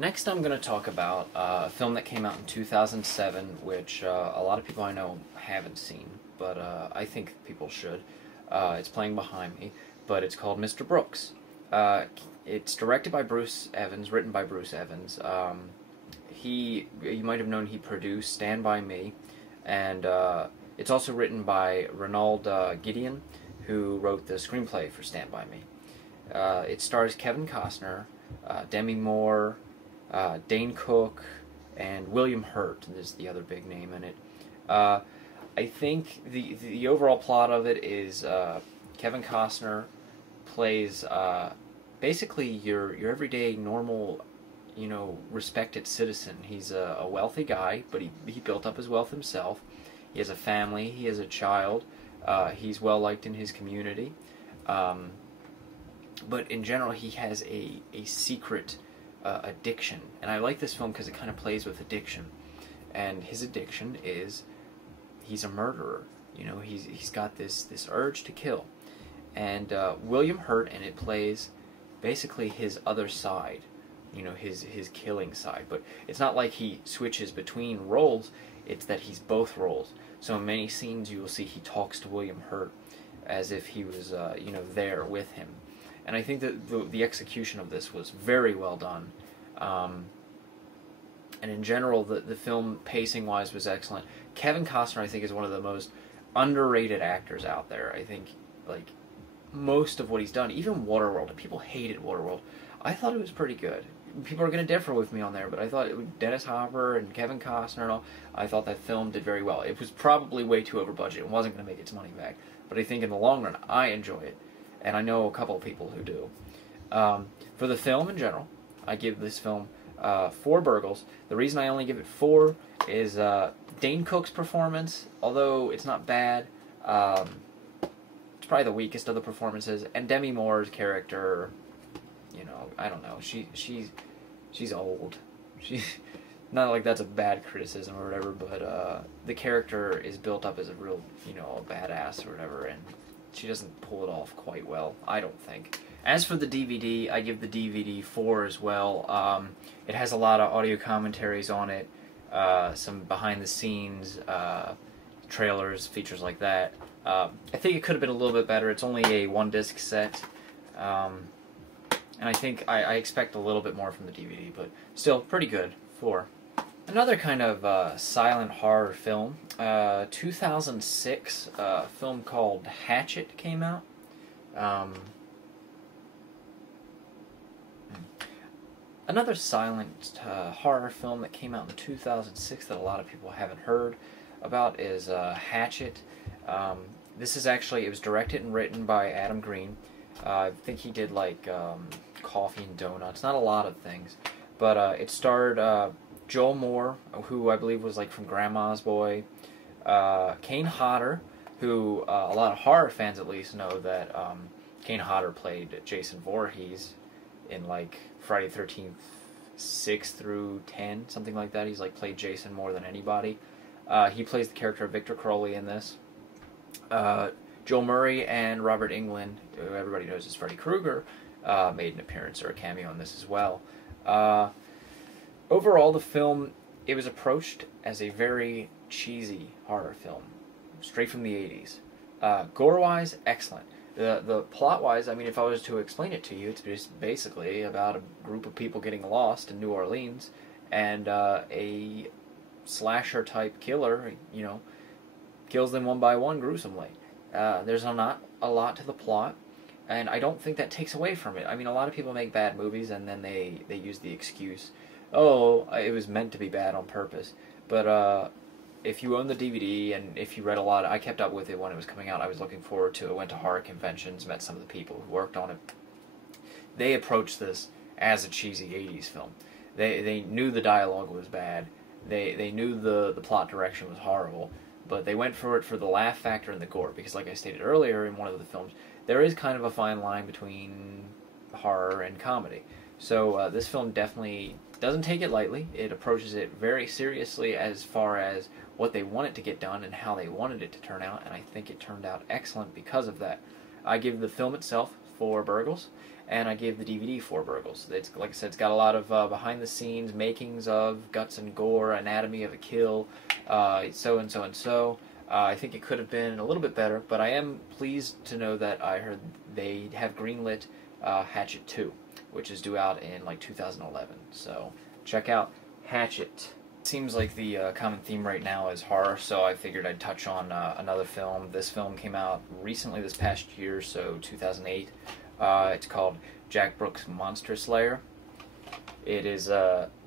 Next I'm going to talk about a film that came out in 2007, which a lot of people I know haven't seen, but I think people should. It's playing behind me, but it's called Mr. Brooks. It's directed by Bruce Evans, written by Bruce Evans. You might have known he produced Stand By Me, and it's also written by Raynold Gideon, who wrote the screenplay for Stand By Me. It stars Kevin Costner, Demi Moore, Dane Cook, and William Hurt is the other big name in it. I think the overall plot of it is Kevin Costner plays basically your everyday normal, respected citizen. He's a wealthy guy, but he built up his wealth himself. He has a family. He has a child. He's well liked in his community. But in general, he has a secret addiction. And I like this film because it kind of plays with addiction. And his addiction is he's a murderer. He's got this urge to kill. And William Hurt, and it plays basically his other side, his killing side. But it's not like he switches between roles, it's that he's both roles. So in many scenes you will see he talks to William Hurt as if he was, there with him. And I think that the execution of this was very well done. And in general, the film, pacing-wise, was excellent. Kevin Costner, I think, is one of the most underrated actors out there. I think, most of what he's done, even Waterworld, people hated Waterworld. I thought it was pretty good. People are going to differ with me on there, but I thought Dennis Hopper and Kevin Costner and all, I thought that film did very well. It was probably way too over budget and wasn't going to make its money back. But I think in the long run, I enjoy it. And I know a couple of people who do. For the film in general, I give this film 4 burgles. The reason I only give it 4 is Dane Cook's performance, although it's not bad, it's probably the weakest of the performances. And Demi Moore's character, I don't know. She's old. She's not like that's a bad criticism or whatever, but the character is built up as a real, a badass or whatever, and she doesn't pull it off quite well, I don't think. As for the DVD, I give the DVD 4 as well. It has a lot of audio commentaries on it, some behind-the-scenes trailers, features like that. I think it could have been a little bit better. It's only a 1-disc set, and I think I expect a little bit more from the DVD, but still pretty good. 4. Another kind of silent horror film, 2006, a film called Hatchet came out. Another silent horror film that came out in 2006 that a lot of people haven't heard about is Hatchet. This is actually, it was directed and written by Adam Green. I think he did Coffee and Donuts, not a lot of things, but it starred Joel Moore, who I believe was from Grandma's Boy, Kane Hodder, who a lot of horror fans at least know that Kane Hodder played Jason Voorhees in Friday the 13th 6 through 10, something like that. He's played Jason more than anybody. He plays the character of Victor Crowley in this. Joel Murray and Robert Englund, who everybody knows as Freddy Krueger, made an appearance or a cameo in this as well. Overall, the film, it was approached as a very cheesy horror film, straight from the 80s. Gore-wise, excellent. The plot-wise, if I was to explain it to you, it's just basically about a group of people getting lost in New Orleans, and a slasher-type killer, kills them one by one gruesomely. There's not a lot to the plot, and I don't think that takes away from it. A lot of people make bad movies, and then they use the excuse, oh, it was meant to be bad on purpose. But if you own the DVD, and if you read a lot, I kept up with it when it was coming out. I was looking forward to it. I went to horror conventions, met some of the people who worked on it. They approached this as a cheesy 80s film. They knew the dialogue was bad. They knew the plot direction was horrible. But they went for it for the laugh factor and the gore, because like I stated earlier in one of the films, there is kind of a fine line between horror and comedy. So this film definitely doesn't take it lightly. It approaches it very seriously as far as what they want it to get done and how they wanted it to turn out, and I think it turned out excellent because of that. I give the film itself 4 burgles, and I gave the DVD 4 burgles. It's, like I said, it's got a lot of behind the scenes makings of guts and gore, anatomy of a kill, so and so and so. I think it could have been a little bit better, but I am pleased to know that I heard they have greenlit Hatchet 2, which is due out in like 2011. So check out Hatchet. Seems like the common theme right now is horror, so I figured I'd touch on another film. This film came out recently, this past year, so 2008. It's called Jack Brooks' Monster Slayer. It is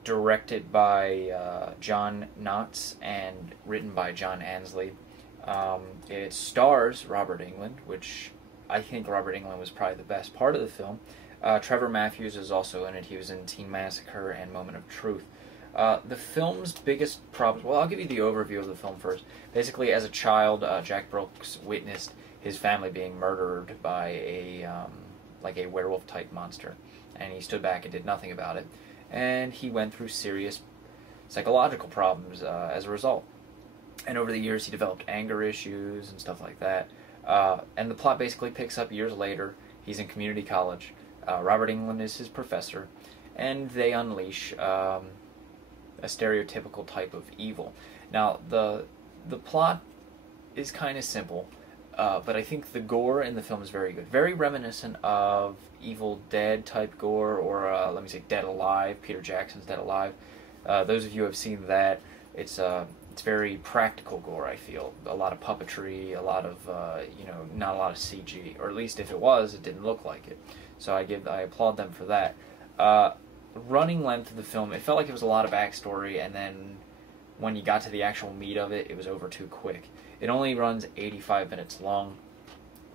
directed by Jon Knautz and written by John Ainslie. It stars Robert Englund, which I think Robert Englund was probably the best part of the film. Trevor Matthews is also in it. He was in Teen Massacre and Moment of Truth. The film's biggest problem... Well, I'll give you the overview of the film first. Basically, as a child, Jack Brooks witnessed his family being murdered by a werewolf-type monster. And he stood back and did nothing about it. And he went through serious psychological problems as a result. And over the years, he developed anger issues and stuff like that. And the plot basically picks up years later. He's in community college. Robert Englund is his professor. And they unleash... a stereotypical type of evil. Now, the plot is kind of simple, but I think the gore in the film is very good. Very reminiscent of Evil Dead type gore, or let me say Dead Alive, Peter Jackson's Dead Alive. Those of you who have seen that, it's very practical gore, I feel. A lot of puppetry, a lot of, not a lot of CG, or at least if it was, it didn't look like it. So I applaud them for that. Running length of the film, it felt like it was a lot of backstory, and then when you got to the actual meat of it, it was over too quick. It only runs 85 minutes long.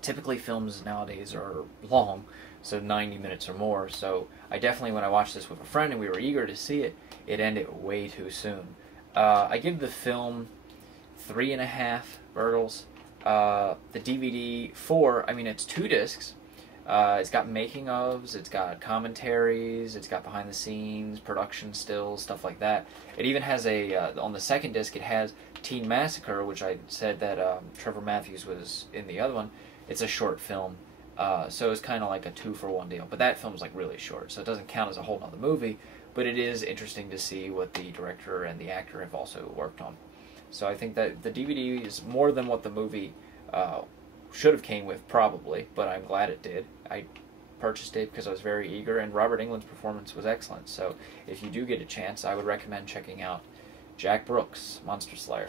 Typically films nowadays are long, so 90 minutes or more, so I definitely, when I watched this with a friend and we were eager to see it, it ended way too soon. I give the film 3.5 burgles. The DVD 4, I mean, it's 2 discs. It's got making ofs, it's got commentaries, it's got behind the scenes, production stills, stuff like that. It even has on the second disc, it has Teen Massacre, which I said that Trevor Matthews was in the other one. It's a short film, so it's kind of like a 2-for-1 deal. But that film's like really short, so it doesn't count as a whole nother movie, but it is interesting to see what the director and the actor have also worked on. So I think that the DVD is more than what the movie should have came with, probably, but I'm glad it did. I purchased it because I was very eager, and Robert Englund's performance was excellent. So if you do get a chance, I would recommend checking out Jack Brooks' Monster Slayer.